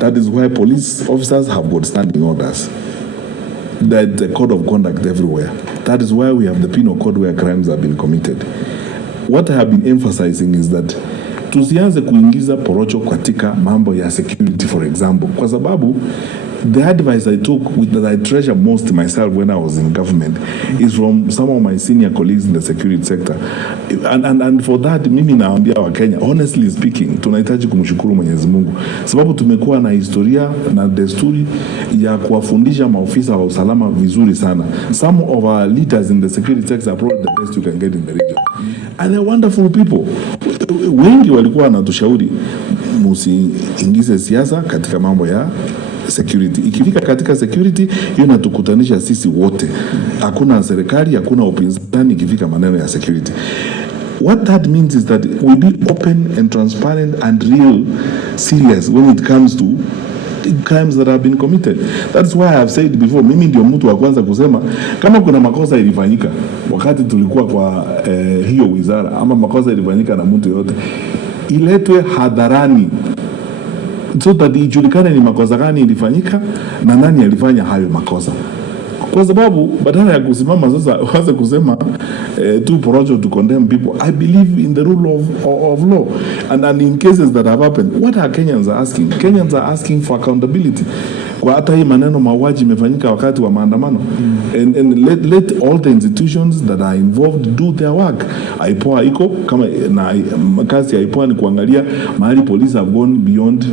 That is why police officers have got standing orders. The code of conduct everywhere. That is why we have the penal code where crimes have been committed. What I have been emphasizing is that tusianze kuingiza porocho katika mambo ya security, for example, kwa sababu the advice I took, that I treasure most myself when I was in government, is from some of my senior colleagues in the security sector. And for that, mimi naambia wa Kenya, honestly speaking, tunahitaji kumshukuru Mwenyezi Mungu. Sababu tumekuwa na historia na desturi ya kuwafundisha maofisa wa usalama vizuri sana. Some of our leaders in the security sector are probably the best you can get in the region. And they're wonderful people. Wengi walikuwa wanatushauri musiingize siasa katika mambo ya security. Ikifika katika security, hiyo inatukutanisha sisi wote. Hakuna serikali, hakuna upinzani ikifika maneno ya security. What that means is that we be open and transparent and real serious when it comes to crimes that have been committed. That's why I have said before, mimi ndio mtu wa kwanza kusema kama kuna makosa ilifanyika wakati tulikuwa kwa hiyo wizara, ama makosa ilifanyika na mtu yote, iletwe hadharani so that ijulikane ni makosa gani ilifanyika na nani alifanya hayo makosa. Kwa sababu badala ya kusimama sasa waanze kusema too porocho to condemn people, I believe in the rule of law. And in cases that have happened, what are Kenyans asking? Kenyans are asking for accountability. Kwa hata hii maneno mauaji imefanyika wakati wa maandamano. And let all the institutions that are involved do their work. IPOA iko kama na kazi ya IPOA ni kuangalia mahali police have gone beyond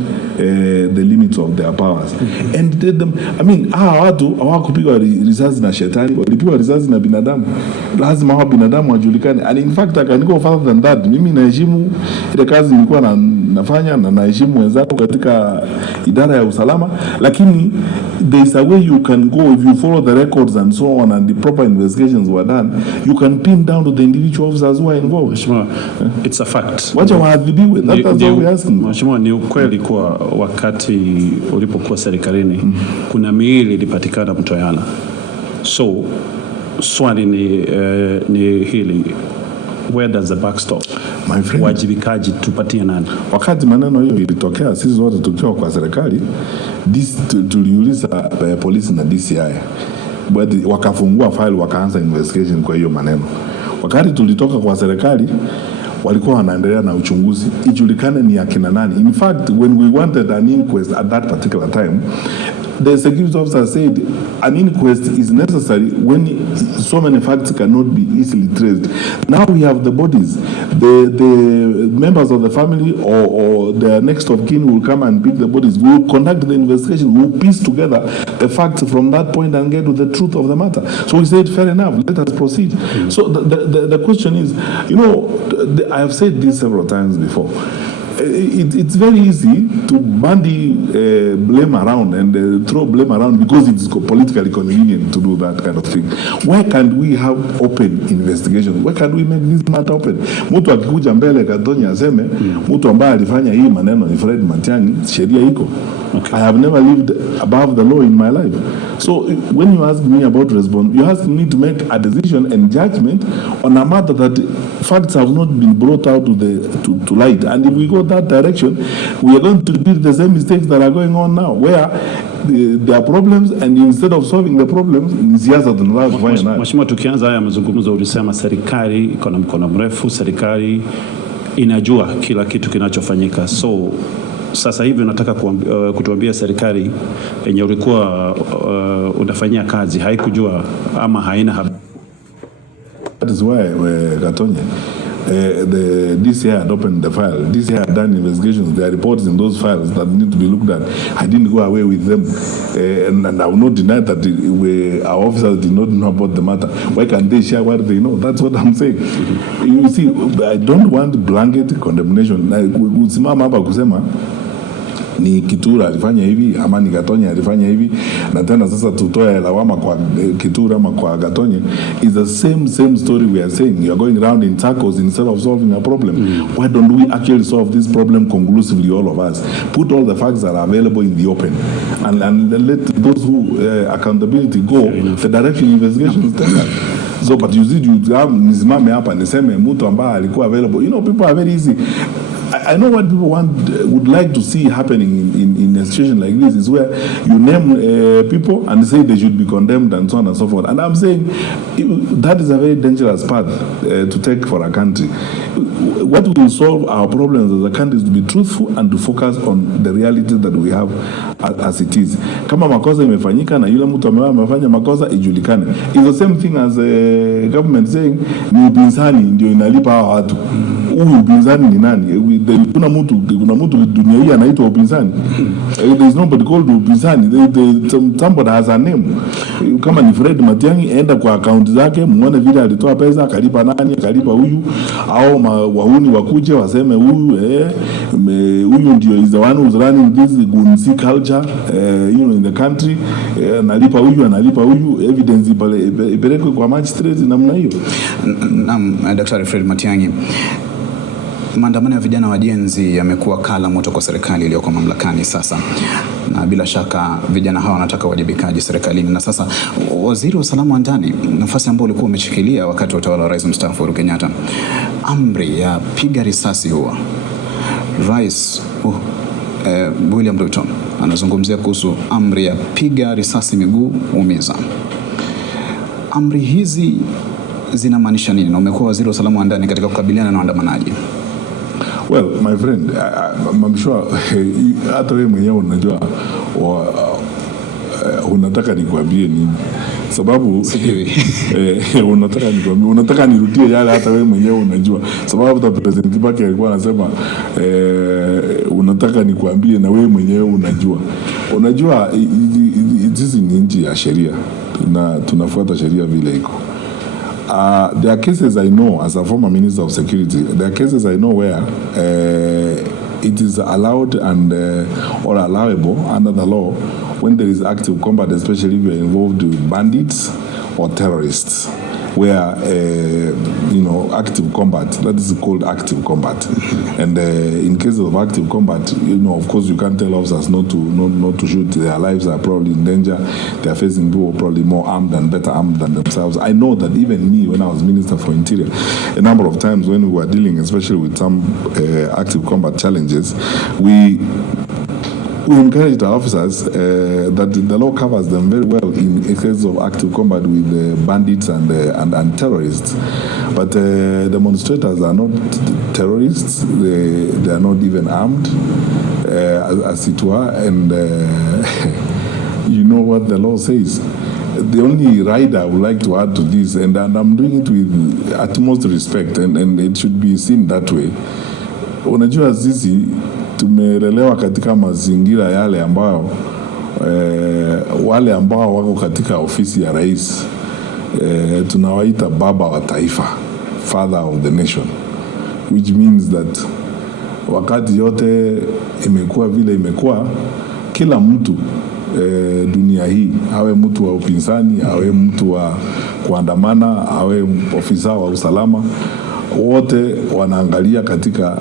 the limits of their powers. And them, I mean, watu hawakupigwa risasi na shetani, walipigwa risasi na binadamu. Lazima hao binadamu wajulikane. And in fact, I can go further than that. Mimi naheshimu ile kazi nilikuwa nafanya na naheshimu wenzangu katika idara ya usalama, lakini there is a way you can go if you follow the records and so on, and the proper investigations were done. You can pin down to the individual officers who are involved. Mheshimiwa, it's a fact. Wacha waadhibiwe. That's what we're asking. Mheshimiwa, ni ukweli kwa wakati ulipokuwa serikalini kuna miili ilipatikana Mtoyana. So swali ni hili, where does the buck stop? My friend, wajibikaji tupatie nani? Wakati maneno hiyo ilitokea, sisi wote tukiwa kwa serikali, tuliuliza polisi na DCI. Wakafungua file, wakaanza investigation kwa hiyo maneno. Wakati tulitoka kwa serikali, walikuwa wanaendelea na uchunguzi ijulikane ni akina nani. In fact, when we wanted an inquest at that particular time, the security officer said an inquest is necessary when so many facts cannot be easily traced. Now we have the bodies. The members of the family or their next of kin will come and pick the bodies. We will conduct the investigation. We will piece together the facts from that point and get to the truth of the matter. So we said, fair enough, let us proceed. So the question is, you know, I have said this several times before. It's very easy to bandy blame around and throw blame around because it's politically convenient to do that kind of thing. Why can't we have open investigation? Why can't we make this matter open? Mtu akikuja mbele Katonya aseme mtu ambaye alifanya hii maneno ni Fred Matiang'I, sheria iko. Okay. I have never lived above the law in my life. So when you ask me about response, you ask me to make a decision and judgment on a matter that facts have not been brought out to light. And if we go that direction, we are going to repeat the same mistakes that are going on now, where there are problems, and instead of solving the problems, ni siasa tunataka kufanya nayo. Mheshimiwa, tukianza haya mazungumzo, ulisema serikali iko na mkono mrefu, serikali inajua kila kitu kinachofanyika. So sasa hivi unataka kutuambia serikali yenye ulikuwa unafanyia kazi haikujua ama haina habari? That is why Katonya, the DCI had opened the file. DCI had done investigations. There are reports in those files that need to be looked at. I didn't go away with them. And I will not deny that our officers did not know about the matter. Why can't they share what they know? That's what I'm saying. You see, I don't want blanket condemnation. Usimama hapa kusema ni Kitura alifanya hivi ama ni Gatonya alifanya hivi na tena sasa tutoe lawama kwa Kitura ama kwa Gatonya. Is the same story we are saying. You are going around in circles instead of solving a problem. Why don't we actually solve this problem conclusively, all of us? Put all the facts that are available in the open and let those who accountability go the direction investigations take us. So but you see, nisimame hapa niseme mtu ambaye alikuwa available. You know, people are very easy. I know what people would like to see happening in a situation like this is where you name people and say they should be condemned and so on and so forth. And I'm saying that is a very dangerous path to take for a country. What will solve our problems as a country is to be truthful and to focus on the reality that we have as it is. Kama makosa imefanyika na yule mtu amefanya makosa ijulikane. It's the same thing as government saying ni upinzani ndio inalipa hawa watu. Huyu upinzani ni nani? Kuna mtu dunia hii anaitwa upinzani. There is nobody called upinzani. Somebody has a name. Kama ni Fred Matiang'I, enda kwa account zake muone vile alitoa pesa, akalipa nani, akalipa huyu, au wahuni wakuje waseme huyu huyu ndio is the one who's running this gunzi culture in the country, analipa huyu, evidence ipelekwe kwa magistrate namna hiyo. Naam, Daktari Fred Matiang'I, maandamano ya vijana wa Gen Z yamekuwa kala moto kwa serikali iliyoko mamlakani sasa, na bila shaka vijana hawa wanataka wajibikaji serikalini. Na sasa waziri wa usalama wa ndani, nafasi ambayo ulikuwa umeshikilia wakati wa utawala wa Rais mstaafu Uhuru Kenyatta, amri ya piga risasi huwa Rais William Ruto anazungumzia kuhusu amri ya piga risasi miguu umiza. Amri hizi zinamaanisha nini, na umekuwa waziri wa usalama wa ndani katika kukabiliana na waandamanaji? Well, my friend, I'm sure hata wewe mwenyewe unajua unataka nikuambie nini, sababu unataka nirudie yale hata wewe mwenyewe unajua, sababu hata president wake alikuwa anasema unataka nikuambie na wewe mwenyewe unajua. Unajua hizi ni nchi ya sheria na tunafuata sheria vile iko. There are cases I know as a former Minister of Security. There are cases I know where it is allowed and or allowable under the law when there is active combat, especially if you are involved with bandits or terrorists, where active combat, that is called active combat. And in cases of active combat, of course you can't tell officers not to shoot. Their lives are probably in danger. They are facing people probably more armed and better armed than themselves. I know that even me, when I was Minister for Interior, a number of times when we were dealing especially with some active combat challenges, we encouraged our officers that the law covers them very well in cases of active combat with bandits and terrorists. But demonstrators are not terrorists. They are not even armed, as it were. And you know what the law says. The only rider I would like to add to this, and I'm doing it with utmost respect, and it should be seen that way. Unajua sisi tumelelewa katika mazingira yale ambao wale ambao wako katika ofisi ya rais tunawaita baba wa taifa, father of the nation, which means that wakati yote imekuwa vile imekuwa, kila mtu dunia hii, awe mtu wa upinzani, awe mtu wa kuandamana, awe ofisa wa usalama, wote wanaangalia katika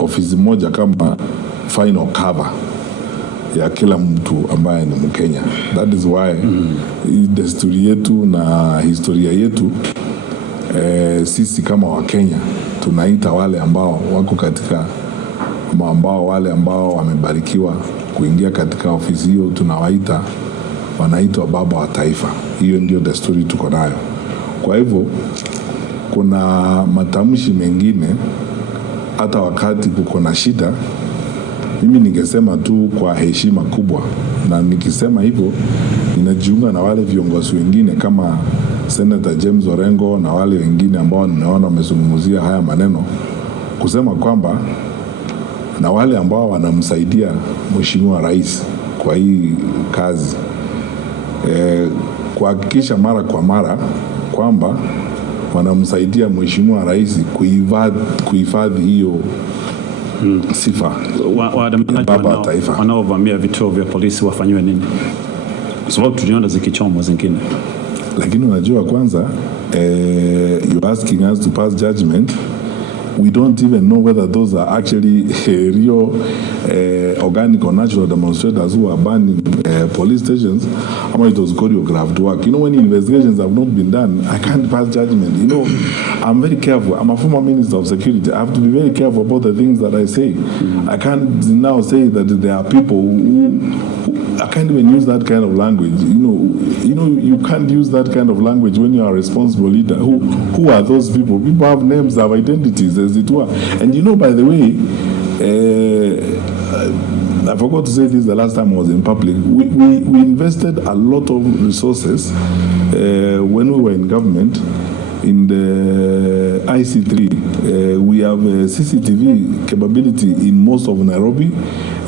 ofisi moja kama final cover ya kila mtu ambaye ni Mkenya. That is why desturi yetu na historia yetu sisi kama Wakenya tunaita wale ambao wako katika wale ambao wamebarikiwa kuingia katika ofisi hiyo, tunawaita, wanaitwa baba wa taifa. Hiyo ndio desturi tuko nayo. Kwa hivyo kuna matamshi mengine hata wakati kuko na shida, mimi ningesema tu kwa heshima kubwa, na nikisema hivyo ninajiunga na wale viongozi wengine kama Senator James Orengo na wale wengine ambao ninaona wamezungumzia haya maneno, kusema kwamba na wale ambao wanamsaidia Mheshimiwa Rais kwa hii kazi, kuhakikisha mara kwa mara kwamba wanamsaidia Mheshimiwa Rais kuhifadhi hiyo sifa. Waandamanaji wanaovamia vituo vya polisi wafanywe nini? Kwa sababu tuliona zikichomwa zingine. Lakini unajua kwanza, you asking us to pass judgment We don't even know whether those are actually real organic or natural demonstrators who are burning police stations. How much it was choreographed work. You know, when investigations have not been done, I can't pass judgment. You know, I'm very careful. I'm a former minister of security. I have to be very careful about the things that I say. I can't now say that there are people who I can't even use that kind of language. You know, you can't use that kind of language when you are a responsible leader. Who are those people? People have names, have identities, as it were. And you know, by the way, I forgot to say this the last time I was in public. We invested a lot of resources when we were in government in the IC3. We have CCTV capability in most of Nairobi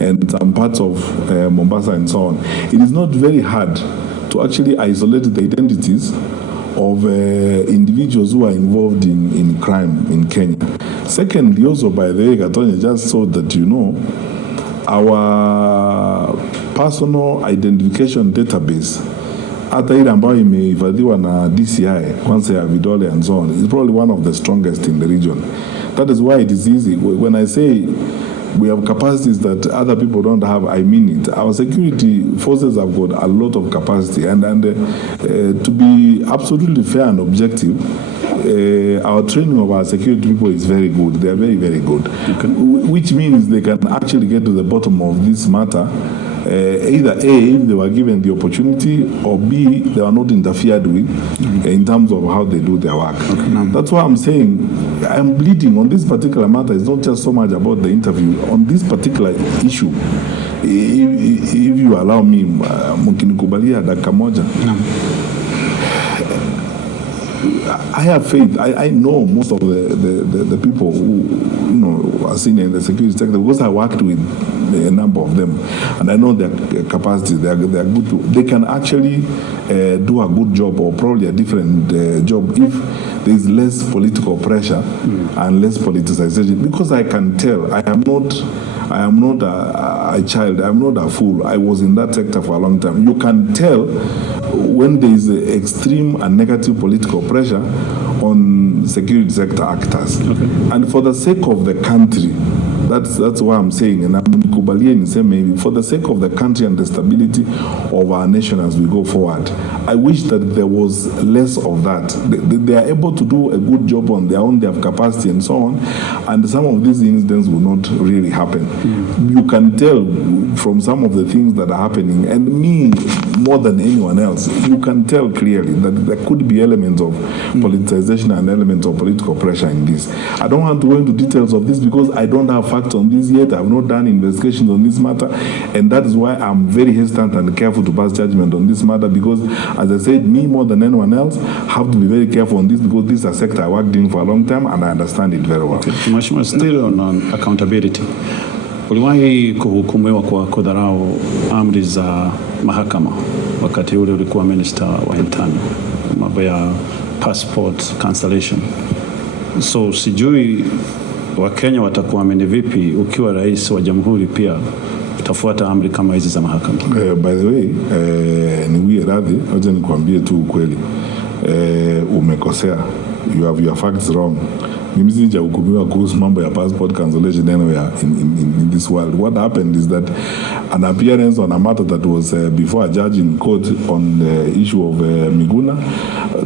and some parts of Mombasa and so on. It is not very hard to actually isolate the identities of individuals who are involved in crime in Kenya. Secondly, also, by the way, Gatonya, just so that you know, our personal identification database, hata ile ambayo imehifadhiwa na DCI, kwanza ya vidole and so on, is probably one of the strongest in the region. That is why it is easy. When I say we have capacities that other people don't have, I mean it. Our security forces have got a lot of capacity, and to be absolutely fair and objective, our training of our security people is very good. They are very, very good. Okay. Which means they can actually get to the bottom of this matter. Either A, if they were given the opportunity, or B, they are not interfered with in terms of how they do their work. Okay. That's why I'm saying I'm bleeding on this particular matter. It's not just so much about the interview. On this particular issue, if you allow me, mkinikubalia dakika moja. I have faith. I know most of the people who are senior in the security sector because I worked with a number of them, and I know their capacity. They are good. They can actually do a good job, or probably a different job, if there is less political pressure and less politicization. Because I can tell, I am not a child. I am not a fool. I was in that sector for a long time. You can tell when there is extreme and negative political pressure on security sector actors. Okay. And for the sake of the country, that's why I'm saying, and I'm kubalia maybe for the sake of the country and the stability of our nation as we go forward, I wish that there was less of that. They are able to do a good job on their own, they have capacity and so on, and some of these incidents will not really happen. You can tell from some of the things that are happening, and me more than anyone else, you can tell clearly that there could be elements of politicization and elements of political pressure in this. I don't want to go into details of this because I don't have facts on this yet. I've not done investigations on this matter, and that is why I'm very hesitant and careful to pass judgment on this matter, because as I said, me more than anyone else have to be very careful on this, because this is a sector I worked in for a long time and I understand it very well. Okay. Mheshimiwa, still on accountability, uliwahi kuhukumiwa kwa kudharau amri za mahakama wakati ule ulikuwa minister wa intani, mambo ya passport cancellation. So sijui Wakenya watakuamini vipi ukiwa rais wa jamhuri pia utafuata amri kama hizi za mahakama? By the way, niwie radhi, wacha nikwambie tu ukweli. Umekosea. You have your facts wrong. Mimi sijahukumiwa kuhusu mambo ya passport cancellation anywhere in this world. What happened is that an appearance on a matter that was before a judge in court on the issue of Miguna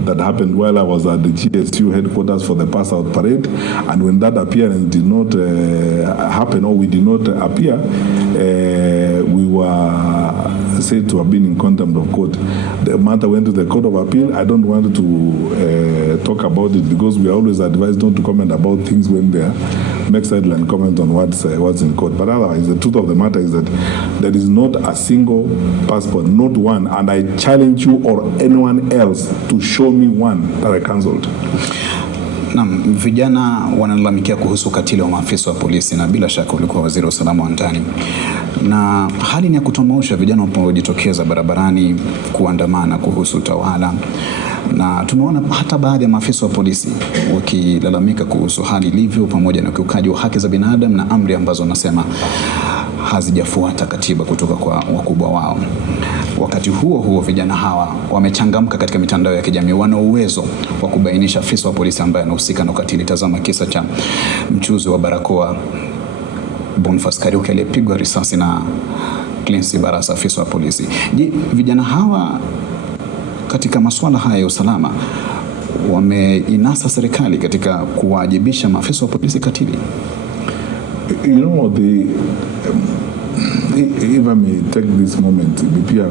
that happened while I was at the GSU headquarters for the pass out parade, and when that appearance did not happen, or we did not appear, we were said to have been in contempt of court. The matter went to the Court of Appeal. I don't want to talk about it because we are always advised not to comment about things when they are make sideline comment on what's in court. But otherwise, the truth of the matter is that there is not a single passport, not one, and I challenge you or anyone else to show me one that I cancelled. Naam, vijana wanalalamikia kuhusu ukatili wa maafisa wa polisi, na bila shaka ulikuwa waziri wa usalama wa ndani, na hali ni ya kutomausha vijana wanapojitokeza barabarani kuandamana kuhusu utawala, na tumeona hata baadhi ya maafisa wa polisi wakilalamika kuhusu hali ilivyo, pamoja na ukiukaji wa haki za binadamu na amri ambazo wanasema hazijafuata katiba kutoka kwa wakubwa wao. Wakati huo huo vijana hawa wamechangamka katika mitandao ya kijamii, wana uwezo wa kubainisha afisa wa polisi ambaye anahusika na ukatili. Tazama kisa cha mchuzi wa barakoa Boniface Kariuki aliyepigwa risasi na Cleansi Barasa, afisa wa polisi. Je, vijana hawa katika masuala haya ya usalama wameinasa serikali katika kuwajibisha maafisa wa polisi katili? You know, if I may take this moment pia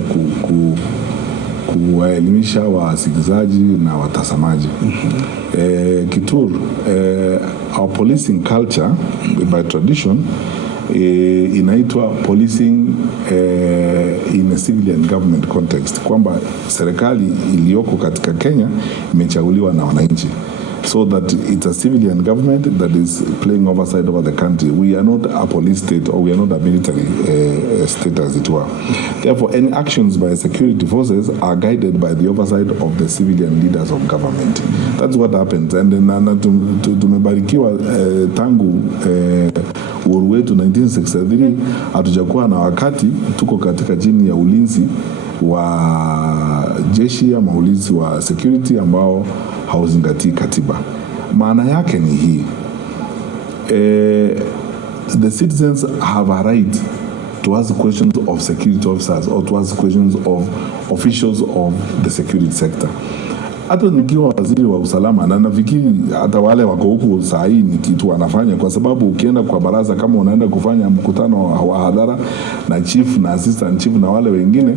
kuwaelimisha wasikilizaji na watazamaji. Kitur, our policing culture by tradition inaitwa policing in a civilian government context, kwamba serikali iliyoko katika Kenya imechaguliwa na wananchi, so that it's a civilian government that is playing oversight over the country. We are not a police state, or we are not a military state, as it were. Therefore, any actions by security forces are guided by the oversight of the civilian leaders of government. That's what happens. And tumebarikiwa tangu uhuru wetu 1963 hatujakuwa na wakati tuko katika chini ya ulinzi wa jeshi ama ulinzi wa security ambao hauzingatii katiba. Maana yake ni hii, the citizens have a right to ask questions of security officers or to ask questions of officials of the security sector. Hata nikiwa waziri wa usalama, na nafikiri hata wale wako huku saa hii ni kitu wanafanya, kwa sababu ukienda kwa baraza, kama unaenda kufanya mkutano wa hadhara na chief na assistant chief na wale wengine,